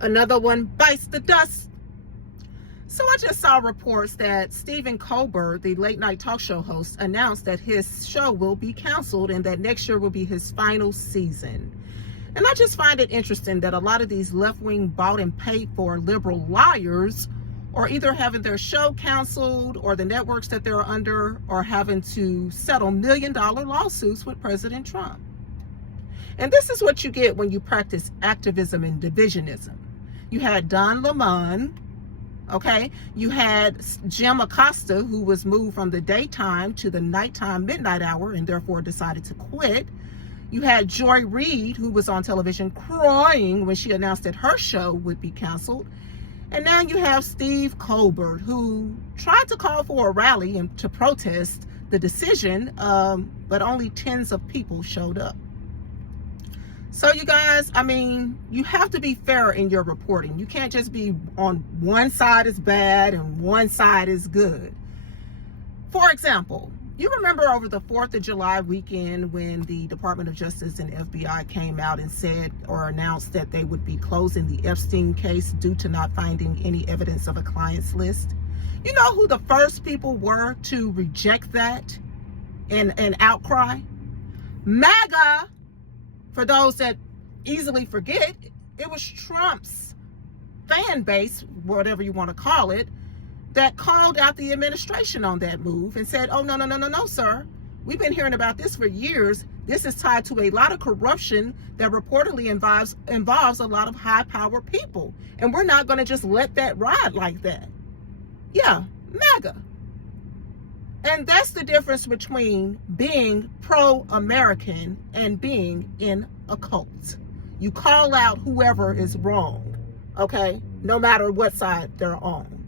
Another one bites the dust. So I just saw reports that Stephen Colbert, the late night talk show host, announced that his show will be canceled and that next year will be his final season. And I just find it interesting that a lot of these left-wing bought and paid for liberal liars are either having their show canceled, or the networks that they're under are having to settle million-dollar lawsuits with President Trump. And this is what you get when you practice activism and divisionism. You had Don Lemon, okay? You had Jim Acosta, who was moved from the daytime to the nighttime midnight hour and therefore decided to quit. You had Joy Reid, who was on television crying when she announced that her show would be canceled. And now you have Steve Colbert, who tried to call for a rally and to protest the decision, but only tens of people showed up. So you guys, I mean, you have to be fair in your reporting. You can't just be on one side is bad and one side is good. For example, you remember over the 4th of July weekend when the Department of Justice and FBI came out and said or announced that they would be closing the Epstein case due to not finding any evidence of a client's list? You know who the first people were to reject that and outcry? MAGA. For those that easily forget, it was Trump's fan base, whatever you want to call it, that called out the administration on that move and said, oh, no, sir. We've been hearing about this for years. This is tied to a lot of corruption that reportedly involves a lot of high-power people. And we're not going to just let that ride like that. Yeah, MAGA. And that's the difference between being pro-American and being in a cult. You call out whoever is wrong, okay? No matter what side they're on.